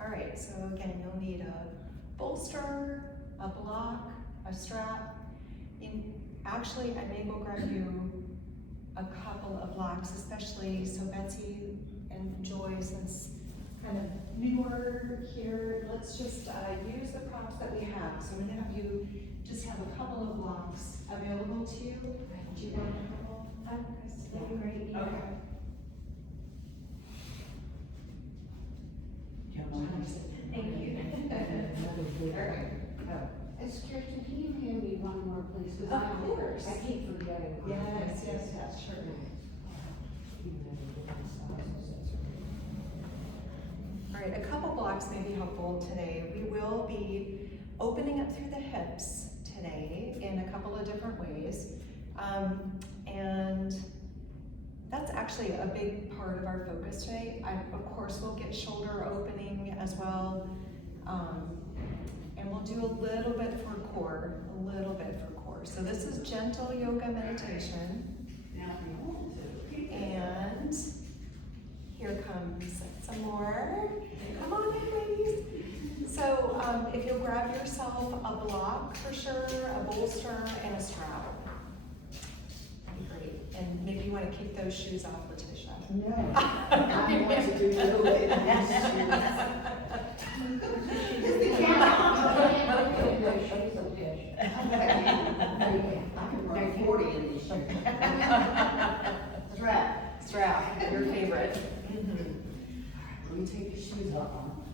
All right, so again, you'll need a bolster, a block, a strap. Actually, I may go grab you a couple of blocks, especially so Betsy and Joy, since kind of newer here, let's just use the props that we have. So I'm gonna have you just have a couple of blocks available to you. Do you want a couple? That'd be great. Yeah. Okay. Thank you. All right. Kirsten, can you hand me one more, please? 'Cause Of course. I keep forgetting. Yes, sure. All right, a couple blocks may be helpful today. We will be opening up through the hips today in a couple of different ways. And that's actually a big part of our focus today. Of course, we'll get shoulder opening as well. And we'll do a little bit for core, So this is gentle yoga meditation. And here comes some more. Come on in, ladies. So if you'll grab yourself a block for sure, a bolster, and a strap. That'd be great. And maybe you want to keep those shoes off, Letitia. No. I want to do yoga. I can run 40 in these shoes. Strap, your favorite. Let me take the shoes off.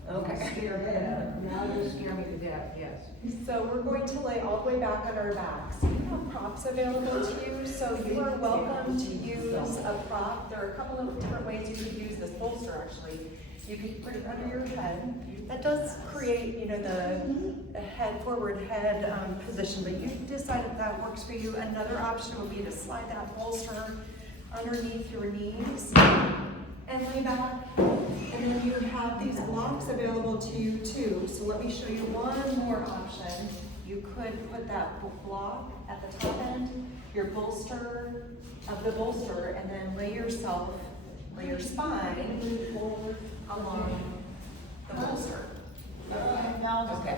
Okay. I'm scared. Now you scare me to death, yes. So we're going to lay all the way back on our backs. We have props available to you, so you are welcome to use a prop. There are a couple of different ways you could use this bolster actually. You could put it under your head. That does create, you know, the forward head position, but you decide if that works for you. Another option would be to slide that bolster underneath your knees and lay back. And then you have these blocks available to you too. So let me show you one more option. You could put that block at the top end, your bolster of the bolster, and then lay your spine along the bolster. Okay.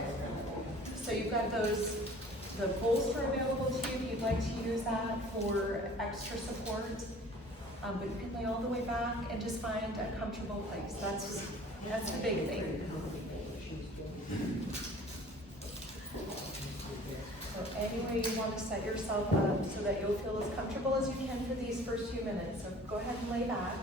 So you've got the bolster available to you if you'd like to use that for extra support. But you can lay all the way back and just find a comfortable place. That's the big thing. So any way you want to set yourself up so that you'll feel as comfortable as you can for these first few minutes. So go ahead and lay back.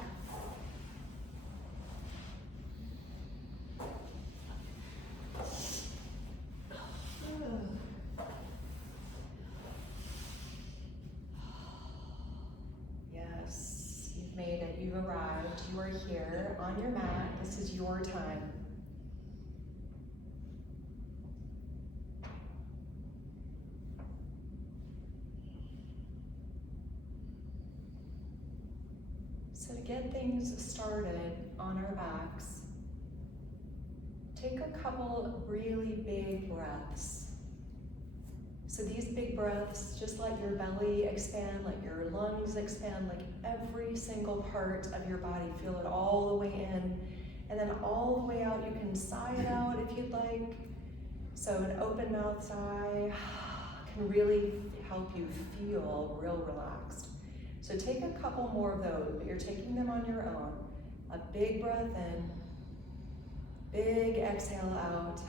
Yes, you've made it. You've arrived. You are here on your mat. This is your time. So to get things started on our backs, take a couple of really big breaths. So these big breaths, just let your belly expand, let your lungs expand, like every single part of your body. Feel it all the way in, and then all the way out. You can sigh it out if you'd like. So an open mouth sigh can really help you feel real relaxed. So take a couple more of those, but you're taking them on your own. A big breath in, big exhale out.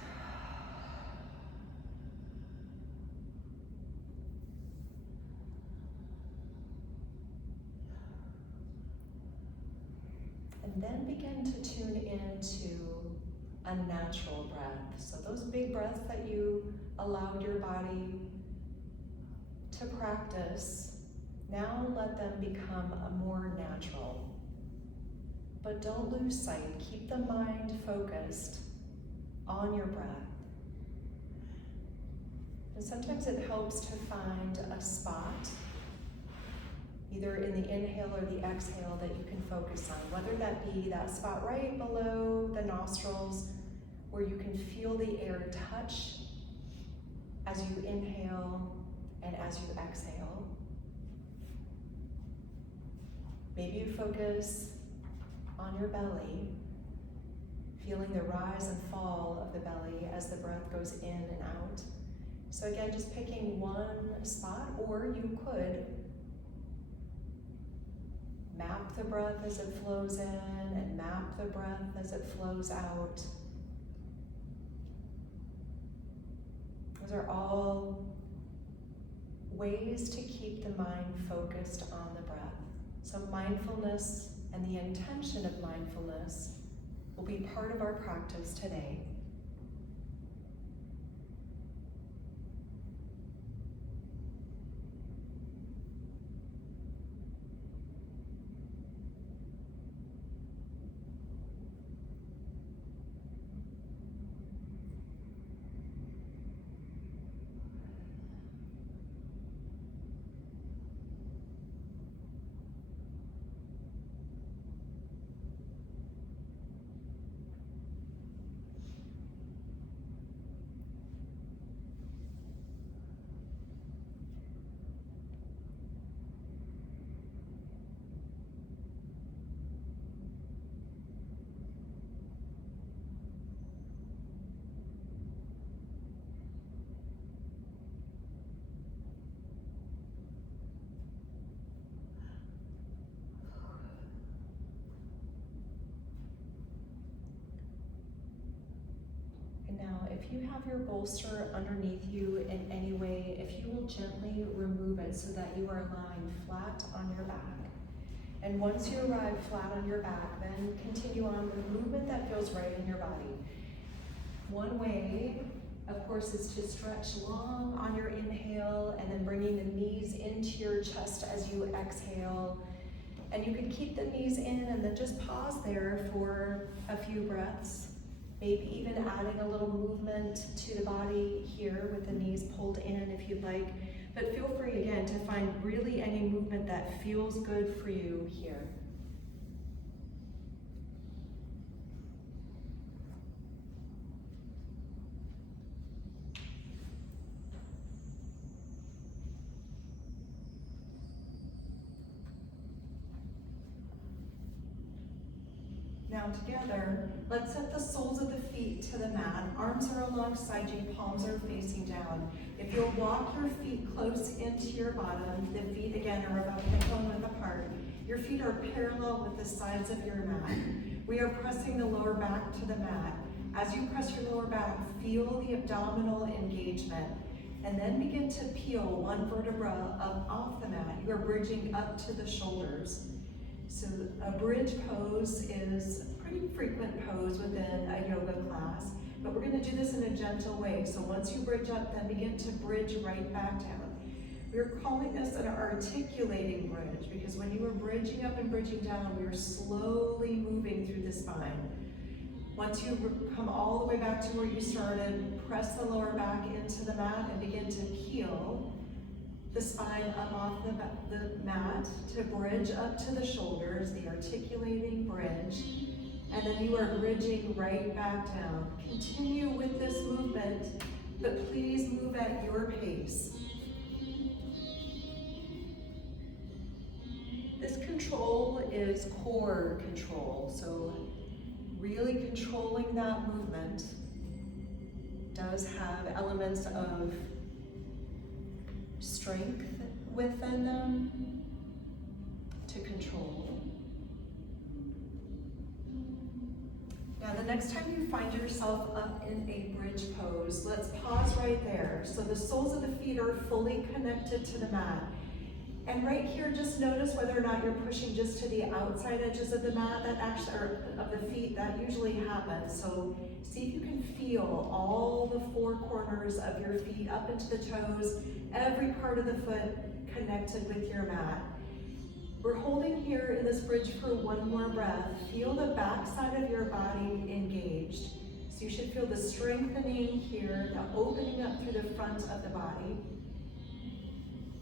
And then begin to tune into a natural breath. So those big breaths that you allowed your body to practice, now let them become more natural. But don't lose sight. Keep the mind focused on your breath. And sometimes it helps to find a spot, either in the inhale or the exhale, that you can focus on, whether that be that spot right below the nostrils where you can feel the air touch as you inhale and as you exhale. Maybe you focus on your belly, feeling the rise and fall of the belly as the breath goes in and out. So again, just picking one spot, or you could map the breath as it flows in and map the breath as it flows out. Those are all ways to keep the mind focused on the breath. So mindfulness and the intention of mindfulness will be part of our practice today. Now, if you have your bolster underneath you in any way, if you will gently remove it so that you are lying flat on your back. And once you arrive flat on your back, then continue on with movement that feels right in your body. One way, of course, is to stretch long on your inhale and then bringing the knees into your chest as you exhale. And you can keep the knees in and then just pause there for a few breaths. Maybe even adding a little movement to the body here with the knees pulled in if you'd like. But feel free again to find really any movement that feels good for you here. Now together, let's set the soles of the feet to the mat. Arms are alongside you, palms are facing down. If you'll walk your feet close into your bottom, the feet again are about hip bone width apart. Your feet are parallel with the sides of your mat. We are pressing the lower back to the mat. As you press your lower back, feel the abdominal engagement. And then begin to peel one vertebra up off the mat. You are bridging up to the shoulders. So a bridge pose is a pretty frequent pose within a yoga class, but we're going to do this in a gentle way. So once you bridge up, then begin to bridge right back down. We're calling this an articulating bridge because when you are bridging up and bridging down, we are slowly moving through the spine. Once you come all the way back to where you started, press the lower back into the mat and begin to peel the spine up off the mat to bridge up to the shoulders, the articulating bridge, and then you are bridging right back down. Continue with this movement, but please move at your pace. This control is core control, so really controlling that movement does have elements of strength within them to control. Now the next time you find yourself up in a bridge pose, let's pause right there. So the soles of the feet are fully connected to the mat. And right here, just notice whether or not you're pushing just to the outside edges of the mat, or of the feet, that usually happens. So see if you can feel all the four corners of your feet up into the toes, every part of the foot connected with your mat. We're holding here in this bridge for one more breath. Feel the back side of your body engaged. So you should feel the strengthening here, the opening up through the front of the body.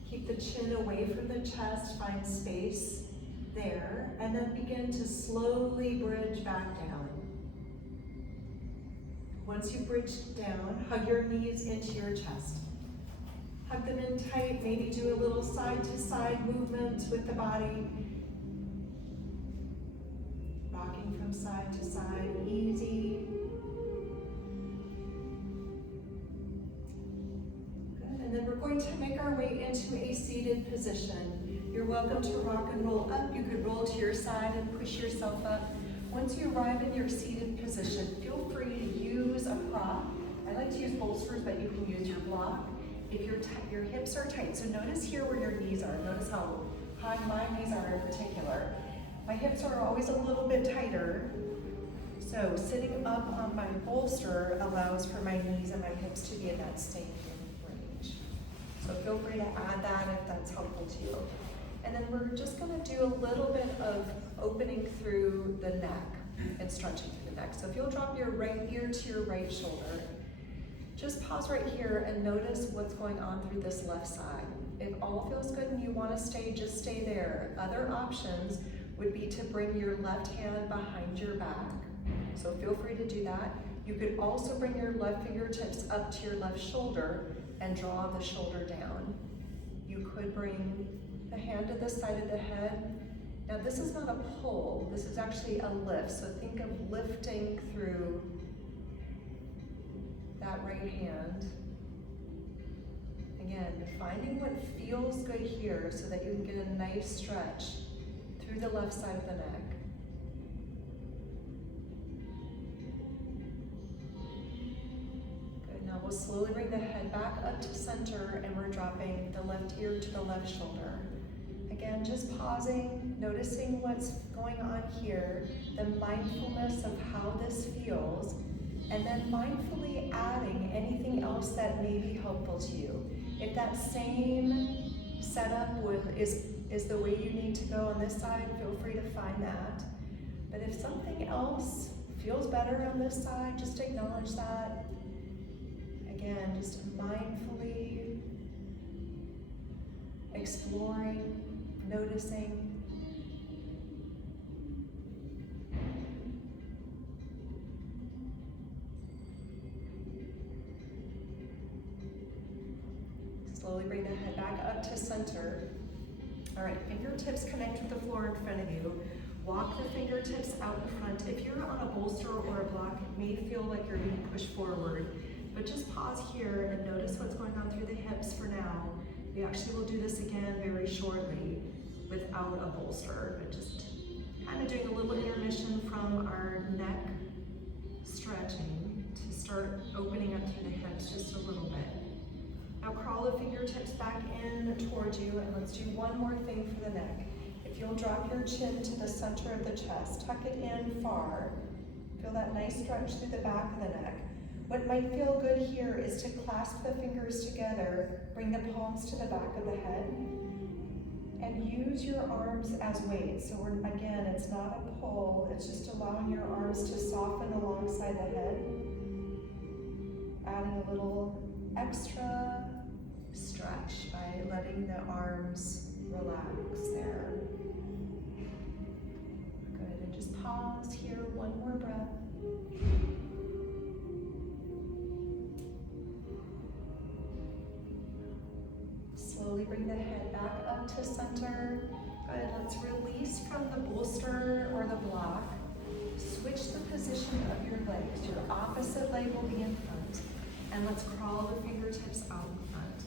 Keep the chin away from the chest, find space there, and then begin to slowly bridge back down. Once you bridge down, hug your knees into your chest. Hug them in tight, maybe do a little side to side movement with the body. rocking from side to side, easy. Good, and then we're going to make our way into a seated position. You're welcome to rock and roll up. You could roll to your side and push yourself up. Once you arrive in your seated position, feel free to use a prop. I like to use bolsters, but you can use your block. If your hips are tight, so notice here where your knees are. Notice how high my knees are in particular. My hips are always a little bit tighter, so sitting up on my bolster allows for my knees and my hips to be in that same range. So feel free to add that if that's helpful to you. And then we're just gonna do a little bit of opening through the neck and stretching through the neck. So if you'll drop your right ear to your right shoulder, just pause right here and notice what's going on through this left side. If all feels good and you wanna stay, just stay there. Other options would be to bring your left hand behind your back. So feel free to do that. You could also bring your left fingertips up to your left shoulder and draw the shoulder down. You could bring the hand to the side of the head. Now this is not a pull, this is actually a lift. So think of lifting through that right hand. Again, finding what feels good here so that you can get a nice stretch through the left side of the neck. Good, now we'll slowly bring the head back up to center and we're dropping the left ear to the left shoulder. Again, just pausing, noticing what's going on here, the mindfulness of how this feels, and then mindfully adding anything else that may be helpful to you. If that same setup is the way you need to go on this side, feel free to find that. But if something else feels better on this side, just acknowledge that. Again, just mindfully exploring, noticing. Slowly bring the head back up to center. All right, fingertips connect with the floor in front of you. Walk the fingertips out in front. If you're on a bolster or a block, it may feel like you're being pushed forward, but just pause here and notice what's going on through the hips for now. We actually will do this again very shortly without a bolster, but just kind of doing a little intermission from our neck stretching to start opening up through the hips just a little bit. Now crawl the fingertips back in towards you, and let's do one more thing for the neck. If you'll drop your chin to the center of the chest, tuck it in far, feel that nice stretch through the back of the neck. What might feel good here is to clasp the fingers together, bring the palms to the back of the head, and use your arms as weights. So again, it's not a pull, it's just allowing your arms to soften alongside the head, adding a little extra stretch by letting the arms relax there. Good, and just pause here, one more breath. Slowly bring the head back up to center. Good, let's release from the bolster or the block. Switch the position of your legs. Your opposite leg will be in front. And let's crawl the fingertips out in front.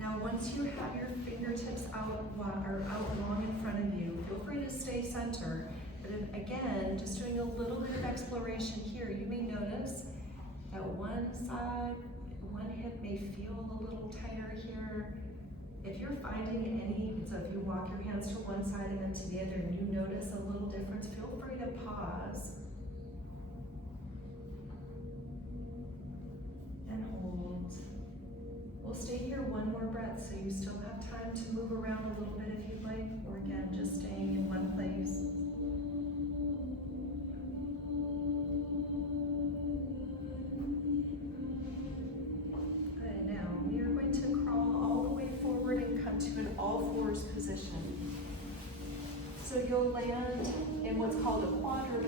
Now once you have your fingertips out long in front of you, feel free to stay centered. But again, just doing a little bit of exploration here, you may notice that one side, one hip may feel a little tighter here. If you're finding so if you walk your hands to one side and then to the other and you notice a little difference, feel free to pause. And hold. We'll stay here one more breath so you still have time to move around a little bit if you'd like, or again, just staying in one place. Good, now we are going to crawl all the way forward and come to an all-fours position. So you'll land in what's called a quadruped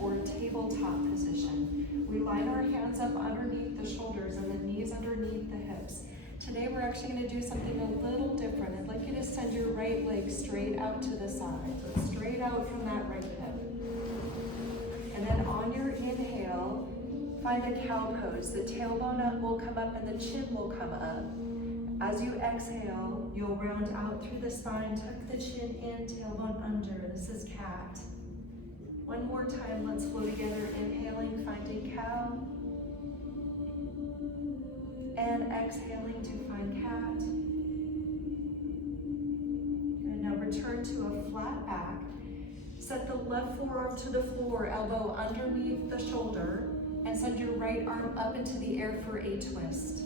or tabletop position. We line our hands up underneath the shoulders and the knees underneath the hips. Today we're actually gonna do something a little different. I'd like you to send your right leg straight out to the side, so straight out from that right hip. And then on your inhale, find a cow pose. The tailbone will come up and the chin will come up. As you exhale, you'll round out through the spine, tuck the chin in, tailbone under. This is cat. One more time, let's flow together. Inhaling, finding cow. And exhaling to find cat. And now return to a flat back. Set the left forearm to the floor, elbow underneath the shoulder, and send your right arm up into the air for a twist.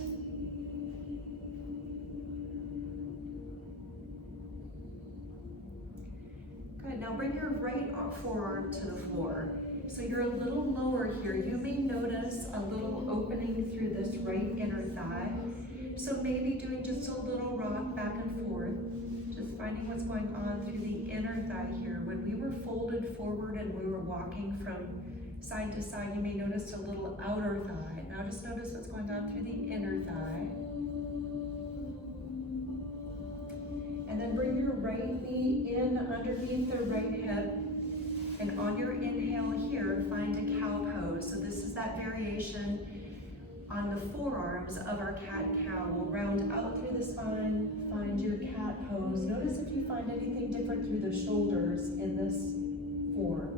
Good, now bring your right forearm to the floor. So you're a little lower here. You may notice a little opening through this right inner thigh. So maybe doing just a little rock back and forth, just finding what's going on through the inner thigh here. When we were folded forward and we were walking from side to side, you may notice a little outer thigh. Now just notice what's going on through the inner thigh. And then bring your right knee in underneath the right hip. And on your inhale here, find a cow pose. So this is that variation on the forearms of our cat and cow. We'll round out through the spine, find your cat pose. Notice if you find anything different through the shoulders in this form.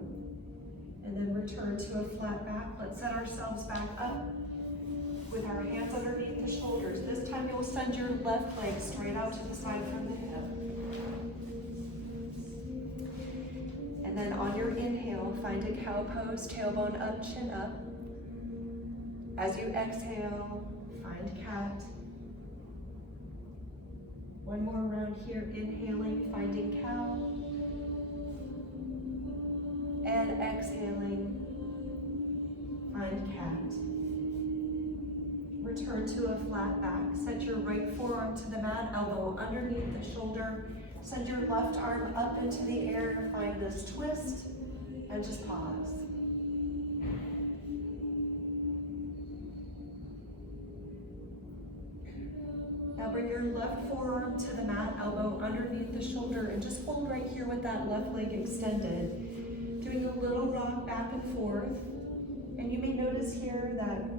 And then return to a flat back. Let's set ourselves back up with our hands underneath the shoulders. This time you'll send your left leg straight out to the side from the hip. And then on your inhale, find a cow pose, tailbone up, chin up. As you exhale, find cat. One more round here, inhaling, finding cow. And exhaling, find cat. Return to a flat back. Set your right forearm to the mat, elbow underneath the shoulder. Send your left arm up into the air, find this twist, and just pause. Now bring your left forearm to the mat, elbow underneath the shoulder, and just hold right here with that left leg extended. Doing a little rock back and forth. And you may notice here that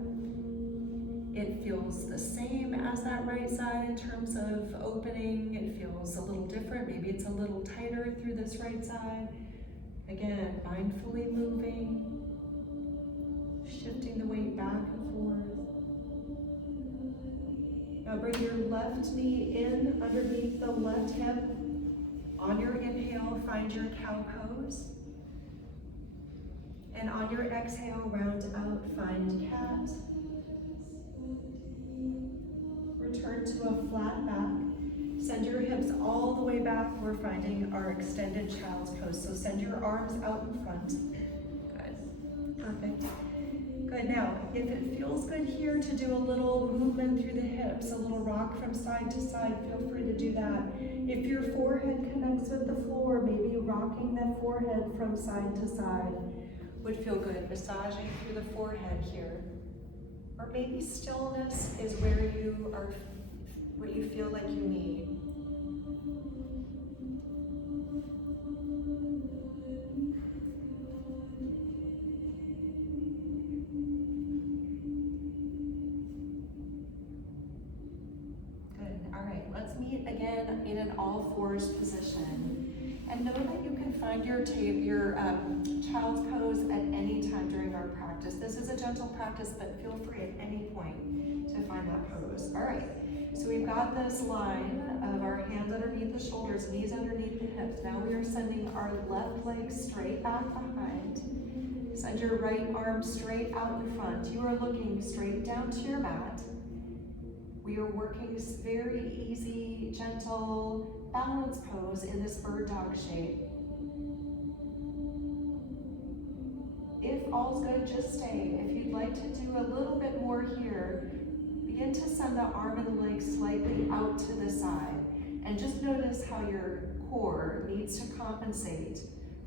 it feels the same as that right side in terms of opening. It feels a little different. Maybe it's a little tighter through this right side. Again, mindfully moving, shifting the weight back and forth. Now bring your left knee in underneath the left hip. On your inhale, find your cow pose. And on your exhale, round out, find cat. Return to a flat back. Send your hips all the way back. We're finding our extended child's pose. So send your arms out in front. Good. Perfect. Good. Now, if it feels good here to do a little movement through the hips, a little rock from side to side, feel free to do that. If your forehead connects with the floor, maybe rocking that forehead from side to side would feel good. Massaging through the forehead here. Or maybe stillness is where you are, what you feel like you need. Good, all right, let's meet again in an all fours position. And know that you can find your child's pose at any time during our practice. This is a gentle practice, but feel free at any point to find that pose. All right, so we've got this line of our hands underneath the shoulders, knees underneath the hips. Now we are sending our left leg straight back behind. Send your right arm straight out in front. You are looking straight down to your mat. We are working this very easy, gentle balance pose in this bird dog shape. If all's good, just stay. If you'd like to do a little bit more here, begin to send the arm and the leg slightly out to the side. And just notice how your core needs to compensate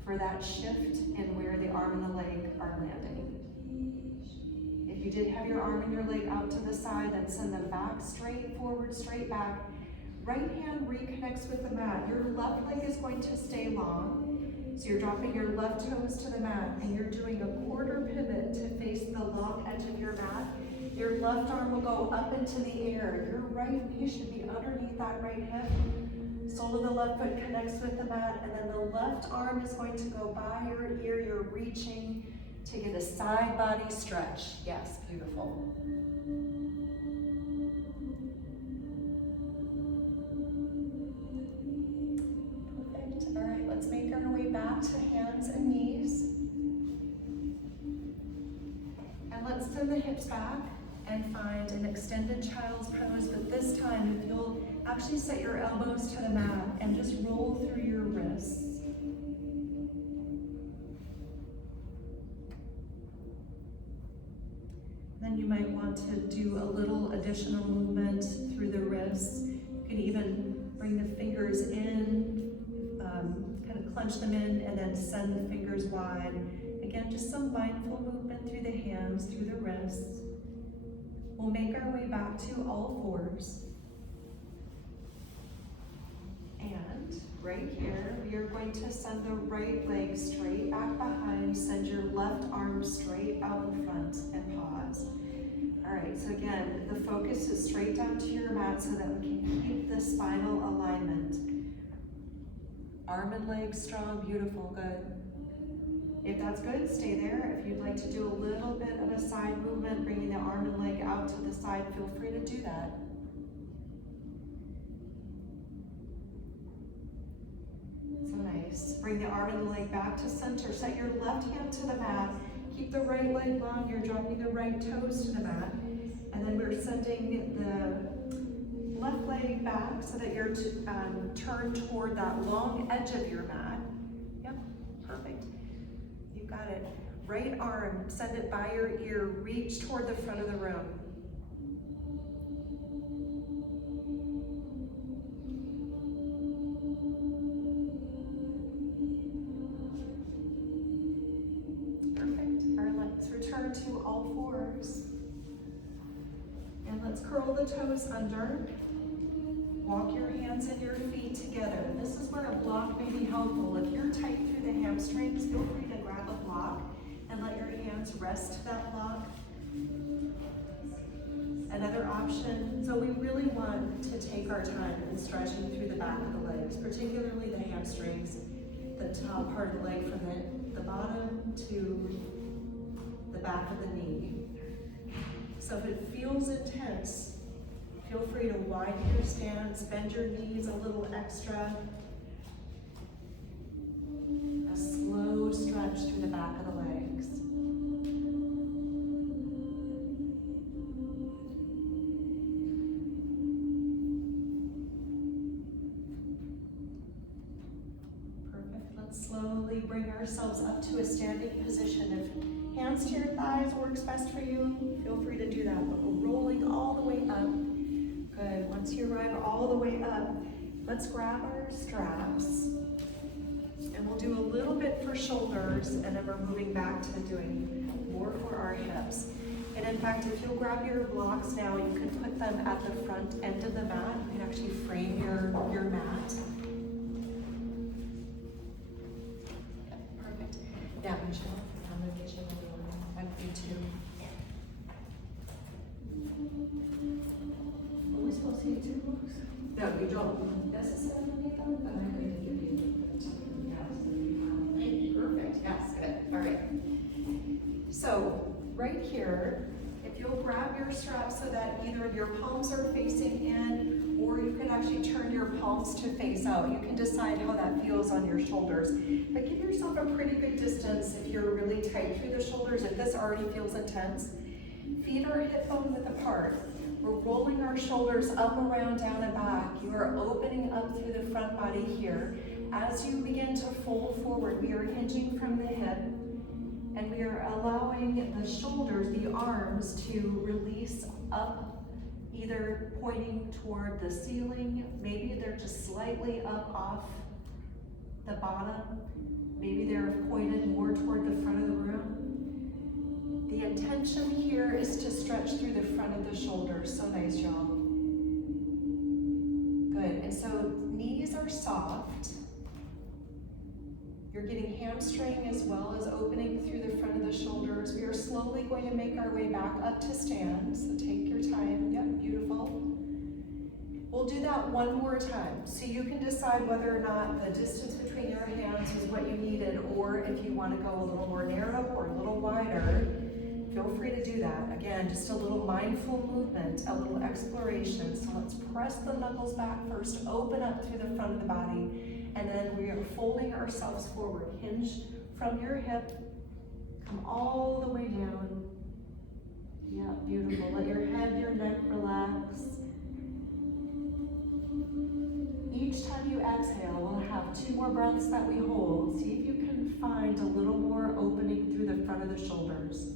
for that shift in where the arm and the leg are landing. If you did have your arm and your leg out to the side, then send them back, straight forward, straight back. Right hand reconnects with the mat. Your left leg is going to stay long. So you're dropping your left toes to the mat and you're doing a quarter pivot to face the long edge of your mat. Your left arm will go up into the air. Your right knee should be underneath that right hip. Sole of the left foot connects with the mat, and then the left arm is going to go by your ear. You're reaching to get a side body stretch. Yes, beautiful. Perfect. All right, let's make our way back to hands and knees. And let's send the hips back and find an extended child's pose, but this time if you'll actually set your elbows to the mat and just roll through your wrists. Then you might want to do a little additional movement through the wrists. You can even bring the fingers in, kind of clench them in, and then send the fingers wide. Again, just some mindful movement through the hands, through the wrists. We'll make our way back to all fours. And right here, we are going to send the right leg straight back behind, send your left arm straight out in front, and pause. All right, so again, the focus is straight down to your mat so that we can keep the spinal alignment. Arm and leg strong, beautiful, good. If that's good, stay there. If you'd like to do a little bit of a side movement, bringing the arm and leg out to the side, feel free to do that. So nice. Bring the arm and the leg back to center. Set your left hand to the mat. Keep the right leg long. You're dropping the right toes to the mat. And then we're sending the left leg back so that you're turned toward that long edge of your mat. Yep, perfect. You got it. Right arm, send it by your ear. Reach toward the front of the room. Let's return to all fours. And let's curl the toes under. Walk your hands and your feet together. This is where a block may be helpful. If you're tight through the hamstrings, feel free to grab a block and let your hands rest to that block. Another option, so we really want to take our time in stretching through the back of the legs, particularly the hamstrings, the top part of the leg from the bottom to the back of the knee. So if it feels intense, feel free to widen your stance, bend your knees a little extra. A slow stretch through the back of the legs. Perfect. Let's slowly bring ourselves up to a standing position. If hands to your thighs works best for you, feel free to do that, but we're rolling all the way up. Good, once you arrive all the way up, let's grab our straps, and we'll do a little bit for shoulders, and then we're moving back to doing more for our hips. And in fact, if you'll grab your blocks now, you can put them at the front end of the mat. You can actually frame your mat. Perfect. Yeah, Michelle. I'm gonna get you another one. I'd do two. Are we supposed to eat two books? No, you don't necessarily need them, but I'm going to give you. Perfect. Yes, good. All right. So right here, if you'll grab your straps so that either your palms are facing in, or you can actually turn your palms to face out. You can decide how that feels on your shoulders. But give yourself a pretty good distance if you're really tight through the shoulders, if this already feels intense. Feet are hip bone width apart. We're rolling our shoulders up, around, down, and back. You are opening up through the front body here. As you begin to fold forward, we are hinging from the hip, and we are allowing the shoulders, the arms, to release up, either pointing toward the ceiling, maybe they're just slightly up off the bottom, maybe they're pointed more toward the front of the room. The intention intention here is to stretch through the front of the shoulders. So nice, y'all. Good, and so knees are soft. You're getting hamstring as well as opening through the front of the shoulders. We are slowly going to make our way back up to stand, so take your time. Yep, beautiful. We'll do that one more time, so you can decide whether or not the distance between your hands is what you needed, or if you want to go a little more narrow or a little wider. Feel free to do that. Again, just a little mindful movement, a little exploration. So let's press the knuckles back first, open up through the front of the body, and then we are folding ourselves forward. Hinge from your hip, come all the way down. Yeah, beautiful. Let your head, your neck relax. Each time you exhale, we'll have 2 more breaths that we hold. See if you can find a little more opening through the front of the shoulders.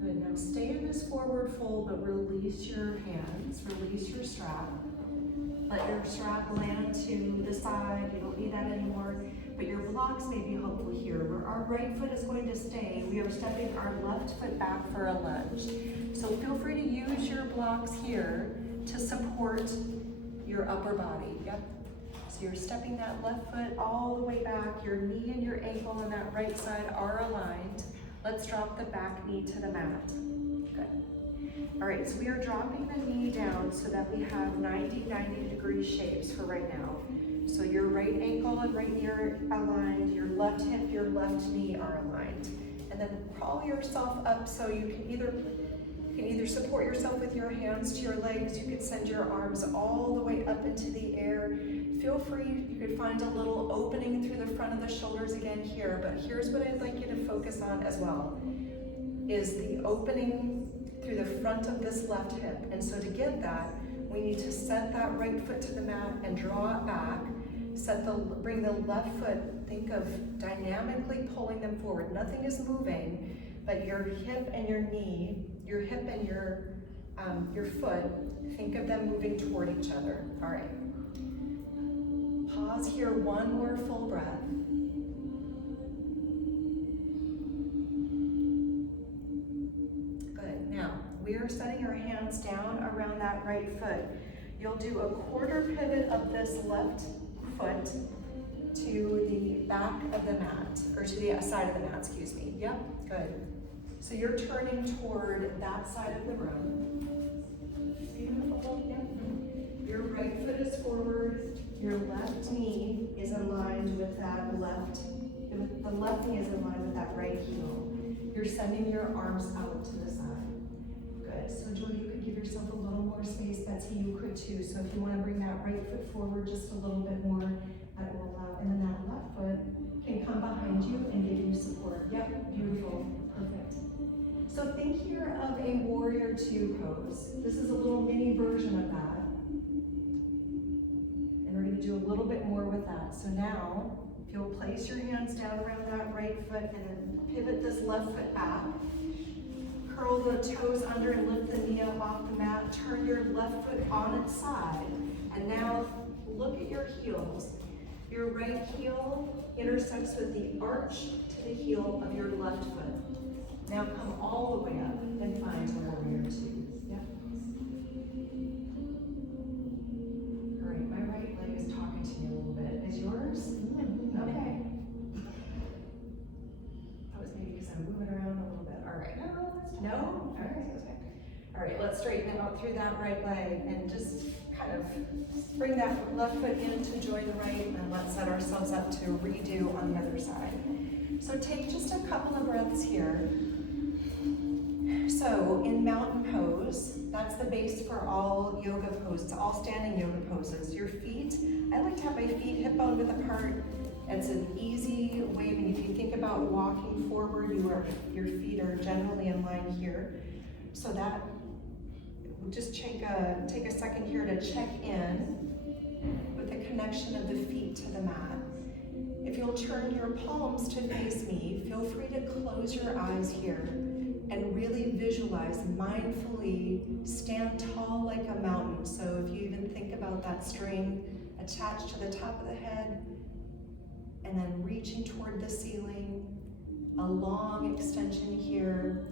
Good, now stay in this forward fold, but release your hands, release your strap. Let your strap land to the side, you don't need that anymore. But your blocks may be helpful here. Where our right foot is going to stay, we are stepping our left foot back for a lunge. So feel free to use your blocks here to support your upper body. Yep. So you're stepping that left foot all the way back. Your knee and your ankle on that right side are aligned. Let's drop the back knee to the mat. Good. All right, so we are dropping the knee down so that we have 90 degree shapes for right now. So your right ankle and right knee are aligned, your left hip, your left knee are aligned. And then crawl yourself up so you can either support yourself with your hands to your legs, you could send your arms all the way up into the air. Feel free, you could find a little opening through the front of the shoulders again here, but here's what I'd like you to focus on as well, is the opening through the front of this left hip. And so to get that, we need to set that right foot to the mat and draw it back. Bring the left foot, think of dynamically pulling them forward. Nothing is moving, but your hip and your knee, your hip and your foot, think of them moving toward each other. All right. Pause here, one more full breath. Good, now we are setting our hands down around that right foot. You'll do a quarter pivot of this left foot to the back of the mat, or to the side of the mat, excuse me. Yep, good. So you're turning toward that side of the room. Beautiful, yep. Your right foot is forward, your left knee is aligned with that the left knee is in line with that right heel. You're sending your arms out to the side. Good, so Joy, you could give yourself a little more space. Betsy, you could too. So if you want to bring that right foot forward just a little bit more, that will allow, and then that left foot can come behind you and give you support. Yep, beautiful, perfect. So think here of a warrior two pose. This is a little mini version of that. And we're gonna do a little bit more with that. So now, if you'll place your hands down around that right foot and then pivot this left foot back. Curl the toes under and lift the knee up off the mat. Turn your left foot on its side. And now look at your heels. Your right heel intersects with the arch to the heel of your left foot. Now come all the way up and find warrior two. Yep. All right, my right leg is talking to me a little bit. Is yours? Okay. That was maybe because I'm moving around a little bit. All right. No? All right. All right, let's straighten it out through that right leg and just kind of bring that left foot in to join the right, and let's set ourselves up to redo on the other side. So take just a couple of breaths here. So in mountain pose, that's the base for all yoga poses, all standing yoga poses. Your feet, I like to have my feet hip bone width apart. It's an easy way. I mean, if you think about walking forward, your feet are generally in line here. So that, just take a second here to check in with the connection of the feet to the mat. If you'll turn your palms to face me, feel free to close your eyes here. and really visualize, mindfully stand tall like a mountain. So if you even think about that string attached to the top of the head, and then reaching toward the ceiling, a long extension here.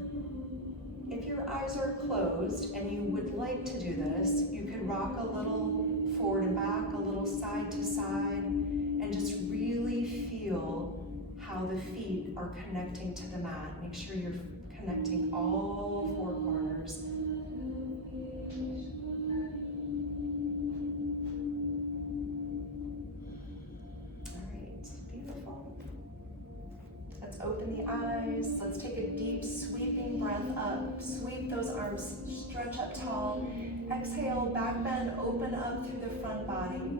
If your eyes are closed and you would like to do this, you could rock a little forward and back, a little side to side, and just really feel how the feet are connecting to the mat. Make sure you're connecting all four corners. All right, beautiful. Let's open the eyes. Let's take a deep sweeping breath up. Sweep those arms, stretch up tall. Exhale, back bend, open up through the front body.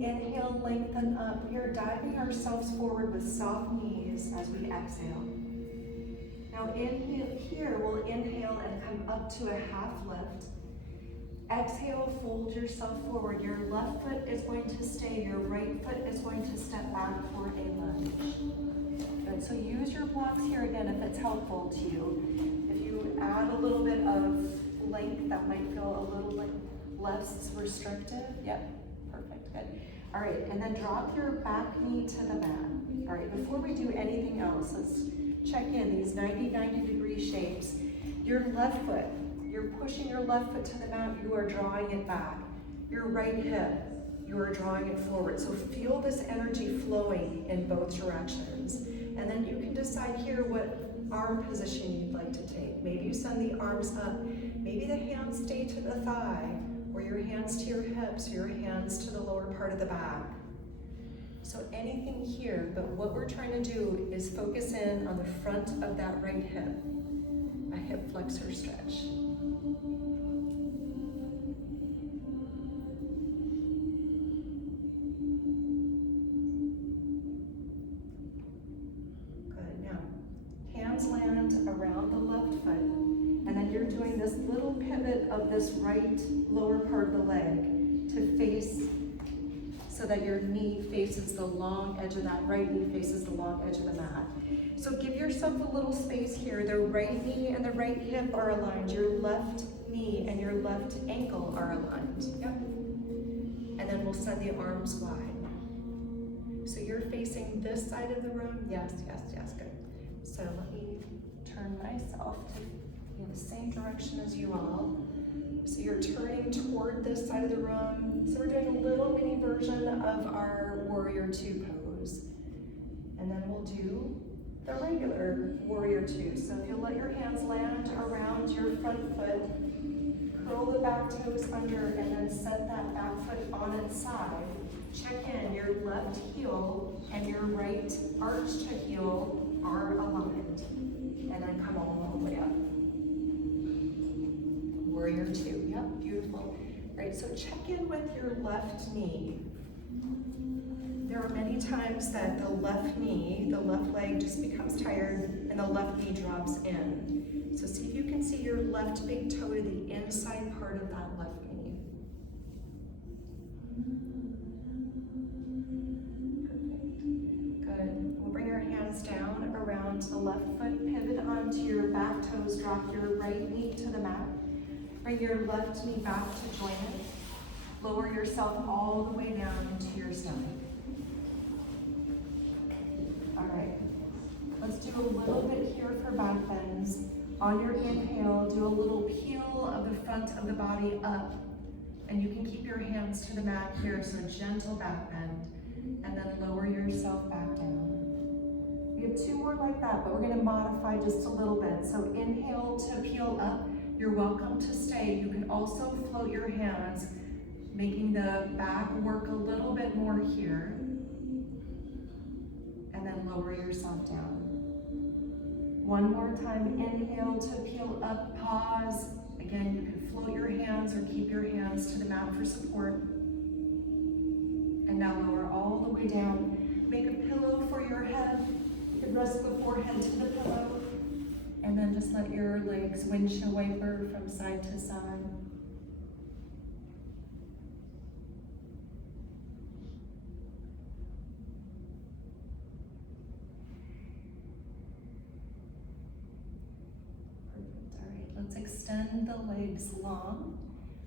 Inhale, lengthen up. We are diving ourselves forward with soft knees as we exhale. Now inhale here, we'll inhale and come up to a half lift. Exhale, fold yourself forward. Your left foot is going to stay. Your right foot is going to step back for a lunge. Good, so use your blocks here again if it's helpful to you. If you add a little bit of length, that might feel a little like less restrictive. Yep, perfect, good. All right, and then drop your back knee to the mat. All right, before we do anything else, let's check in these 90 degree shapes. Your left foot, you're pushing your left foot to the mat, you are drawing it back. Your right hip, you are drawing it forward. So feel this energy flowing in both directions. And then you can decide here what arm position you'd like to take. Maybe you send the arms up. Maybe the hands stay to the thigh, or your hands to your hips, or your hands to the lower part of the back. So anything here, but what we're trying to do is focus in on the front of that right hip, a hip flexor stretch. Good, now, hands land around the left foot, and then you're doing this little pivot of this right lower part of the leg to face, so that your knee faces the long edge of that right knee faces the long edge of the mat. So give yourself a little space here. The right knee and the right hip are aligned. Your left knee and your left ankle are aligned. Yep. And then we'll send the arms wide. So you're facing this side of the room. Yes, yes, yes, good. So let me turn myself to in the same direction as you all. So you're turning toward this side of the room. So we're doing a little mini version of our Warrior Two pose. And then we'll do the regular Warrior Two. So if you'll let your hands land around your front foot, curl the back toes under, and then set that back foot on its side. Check in, your left heel and your right arch to heel are aligned. And then come all the way up. Warrior Two, yep, beautiful. Right, so check in with your left knee. There are many times that the left knee, the left leg just becomes tired and the left knee drops in. So see if you can see your left big toe to the inside part of that left knee. Perfect, good. We'll bring our hands down around the left foot, pivot onto your back toes, drop your right knee to the mat. Bring your left knee back to join it. Lower yourself all the way down into your stomach. All right, let's do a little bit here for back bends. On your inhale, do a little peel of the front of the body up. And you can keep your hands to the mat here, so gentle back bend. And then lower yourself back down. We have two more like that, but we're gonna modify just a little bit. So inhale to peel up. You're welcome to stay. You can also float your hands, making the back work a little bit more here. And then lower yourself down. One more time, inhale to peel up, pause. Again, you can float your hands or keep your hands to the mat for support. And now lower all the way down. Make a pillow for your head. You can rest the forehead to the pillow. And then just let your legs windshield wiper from side to side. Let's extend the legs long.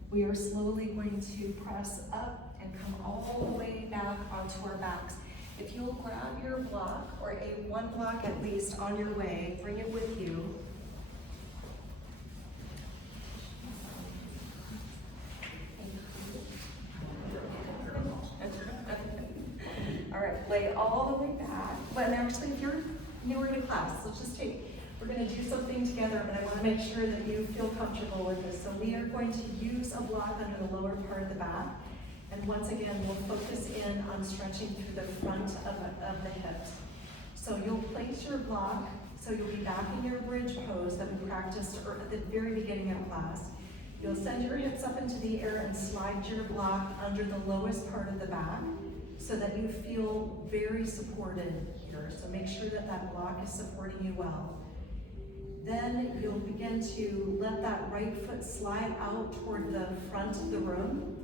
We are slowly going to press up and come all the way back onto our backs. If you'll grab your block, or one block at least on your way, bring it with you. All right, lay all the way back. But actually, if you're newer to class, we're gonna do something together, but I wanna make sure that you feel comfortable with this. So we are going to use a block under the lower part of the back. And once again, we'll focus in on stretching through the front of the hips. So you'll place your block, so you'll be back in your bridge pose that we practiced at the very beginning of class. You'll send your hips up into the air and slide your block under the lowest part of the back so that you feel very supported here. So make sure that that block is supporting you well. Then you'll begin to let that right foot slide out toward the front of the room.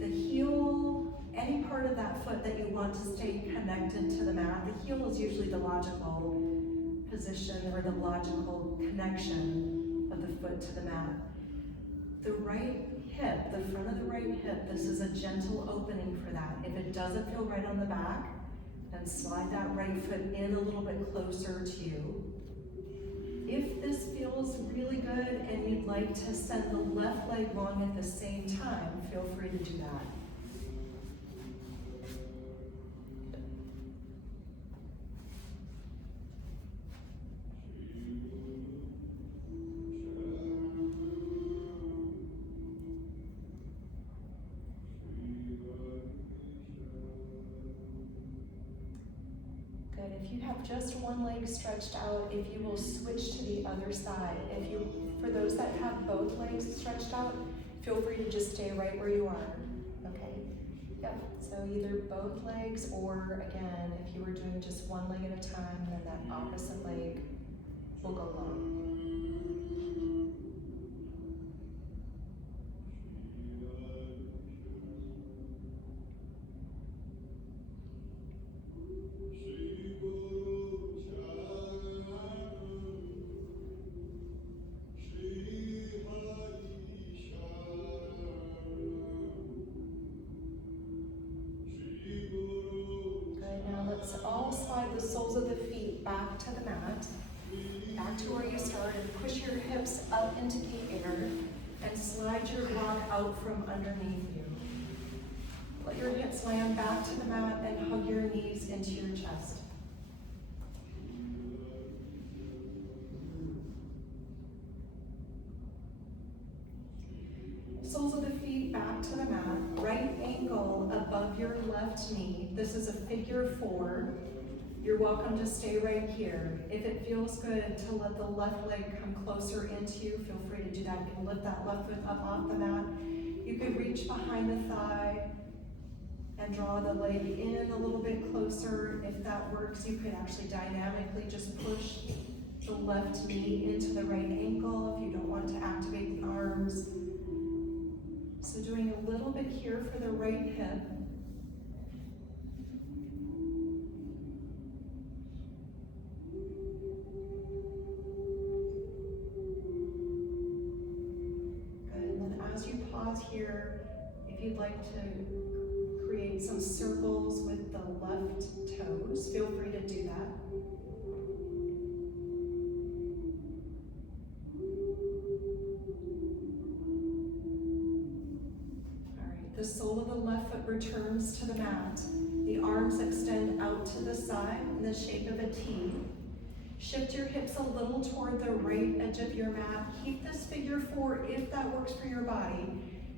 The heel, any part of that foot that you want to stay connected to the mat, the heel is usually the logical position or the logical connection of the foot to the mat. The right hip, the front of the right hip, this is a gentle opening for that. If it doesn't feel right on the back, then slide that right foot in a little bit closer to you. If this feels really good and you'd like to send the left leg long at the same time, feel free to do that. If you have just one leg stretched out, if you will switch to the other side. For those that have both legs stretched out, feel free to just stay right where you are, okay? Yep, so either both legs, or again, if you were doing just one leg at a time, then that opposite leg will go long. Let's all slide the soles of the feet back to the mat, back to where you started. Push your hips up into the air and slide your block out from underneath you. Let your hips land back to the mat and hug your knees into your chest. Soles of the feet back to the mat, right ankle above your left knee. This is a figure 4. You're welcome to stay right here. If it feels good to let the left leg come closer into you, feel free to do that. You can lift that left foot up off the mat. You could reach behind the thigh and draw the leg in a little bit closer. If that works, you could actually dynamically just push the left knee into the right ankle if you don't want to activate the arms. So doing a little bit here for the right hip. Good, and then as you pause here, if you'd like to create some circles with the left toes, feel free to do that. The sole of the left foot returns to the mat. The arms extend out to the side in the shape of a T. Shift your hips a little toward the right edge of your mat. Keep this figure 4 if that works for your body.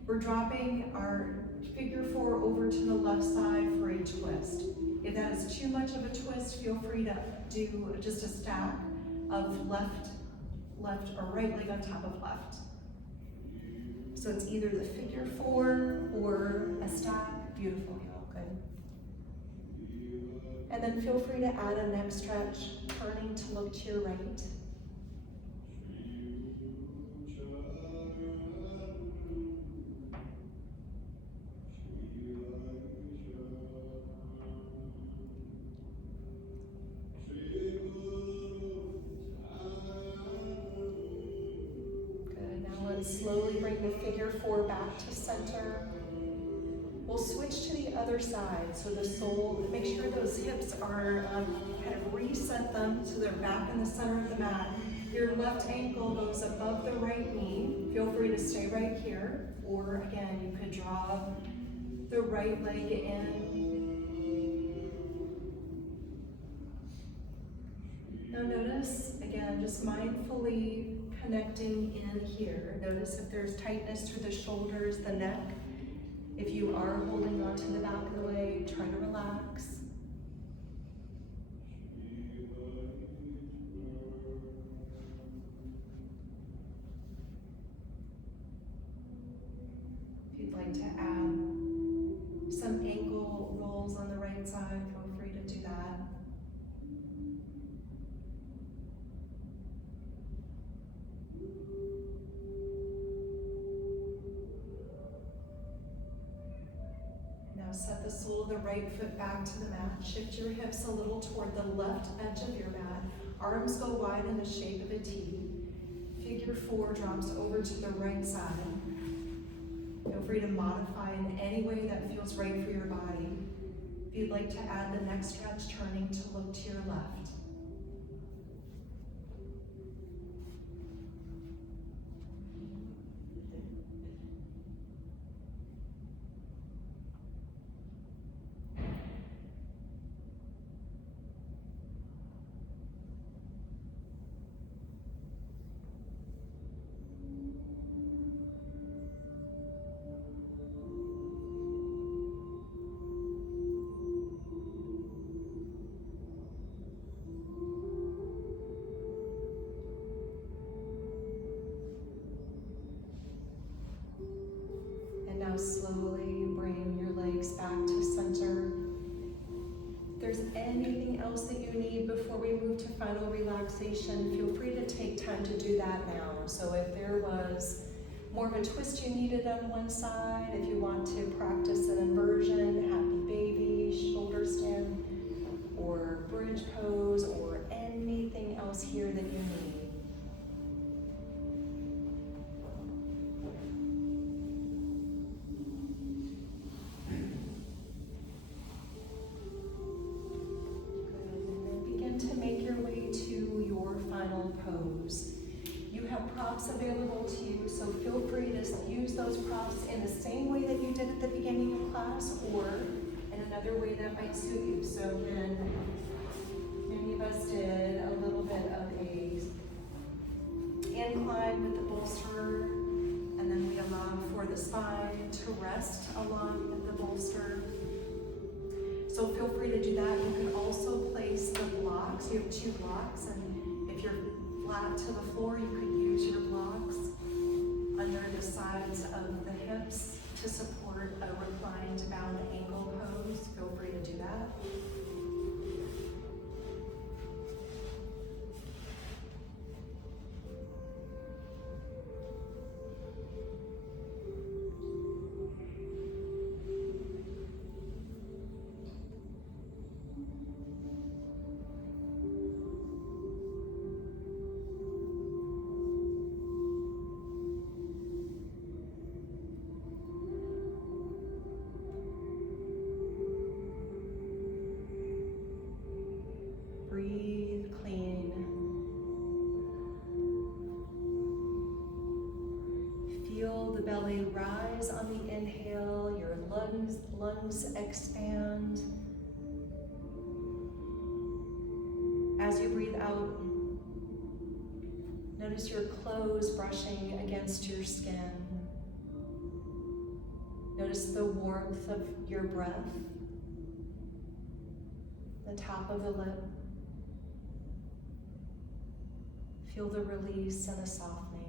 We're dropping our figure 4 over to the left side for a twist. If that is too much of a twist, feel free to do just a stack of left or right leg on top of left. So it's either the figure 4 or a stack. Beautiful, good. And then feel free to add a neck stretch, turning to look to your right. slowly bring the figure 4 back to center. We'll switch to the other side, so the sole, make sure those hips are, kind of reset them so they're back in the center of the mat. Your left ankle goes above the right knee. Feel free to stay right here, or again, you could draw the right leg in. Now notice, again, just mindfully connecting in here. Notice if there's tightness through the shoulders, the neck. If you are holding on to the back of the leg, try to relax. If you'd like to add some ankle rolls on the right side, feel free to do that. Now set the sole of the right foot back to the mat. Shift your hips a little toward the left edge of your mat. Arms go wide in the shape of a T. Figure 4 drops over to the right side. Feel free to modify in any way that feels right for your body. If you'd like to add the neck stretch, turning to look to your left. Now slowly bring your legs back to center. If there's anything else that you need before we move to final relaxation, feel free to take time to do that now. So if there was more of a twist you needed on one side, if you want to practice an inversion, happy baby, shoulder stand, or bridge pose, or anything else here that you need. Props available to you, so feel free to use those props in the same way that you did at the beginning of class, or in another way that might suit you. So again, many of us did a little bit of a incline with the bolster, and then we allowed for the spine to rest along with the bolster. So feel free to do that. You can also place the blocks. You have 2 blocks, and if you're flat to the floor, you could use your blocks under the sides of the hips to support a reclined bound ankle pose. Feel free to do that. Breathe clean. Feel the belly rise on the inhale, your lungs expand. As you breathe out, notice your clothes brushing against your skin. Notice the warmth of your breath, the top of the lip. Feel the release and the softening.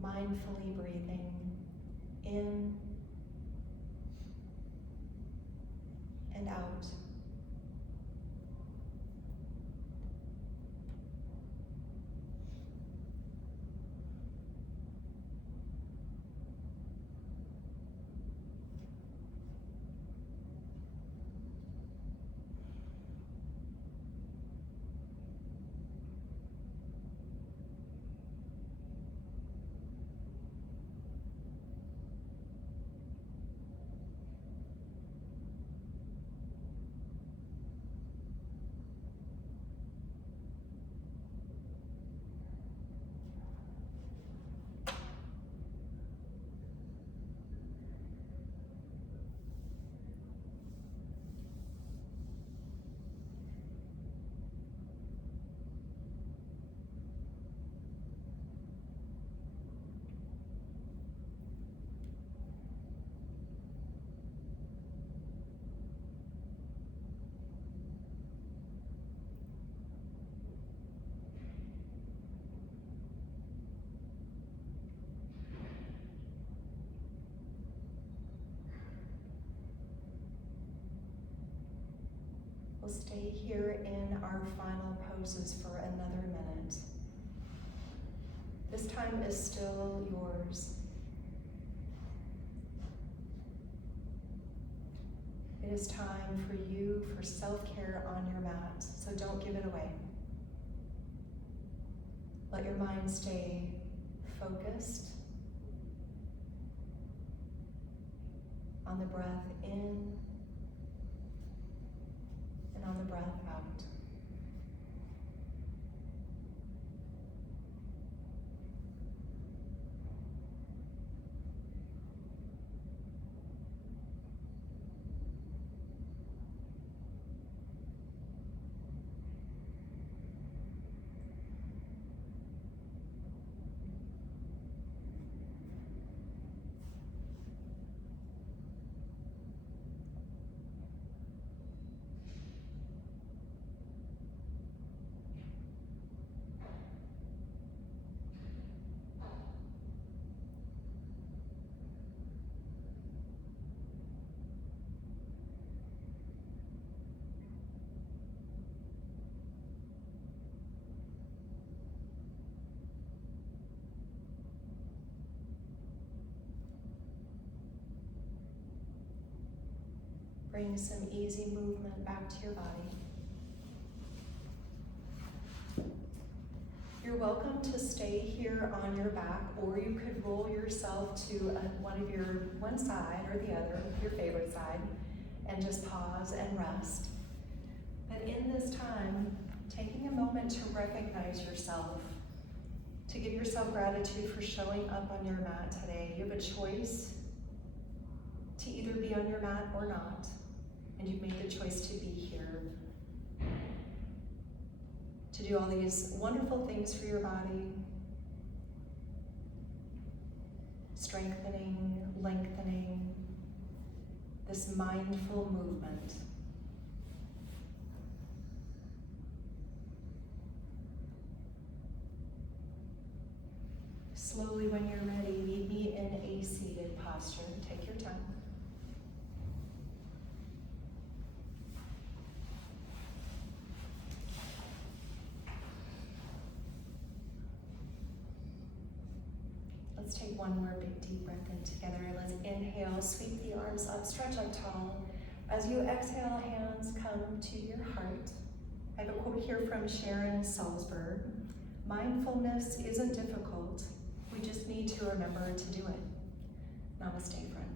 Mindfully breathing in and out. We'll stay here in our final poses for another minute. This time is still yours. It is time for you for self-care on your mat, so don't give it away. Let your mind stay focused on the breath in and on the breath out. Bring some easy movement back to your body. You're welcome to stay here on your back, or you could roll yourself to one side or the other, your favorite side, and just pause and rest. But in this time, taking a moment to recognize yourself, to give yourself gratitude for showing up on your mat today. You have a choice to either be on your mat or not, and you've made the choice to be here, to do all these wonderful things for your body, strengthening, lengthening, this mindful movement. Slowly, when you're ready, meet me in a seated posture. Take your time. Let's take one more big deep breath in together. Let's inhale, sweep the arms up, stretch up tall. As you exhale, hands come to your heart. I have a quote here from Sharon Salzberg. Mindfulness isn't difficult. We just need to remember to do it. Namaste, friends.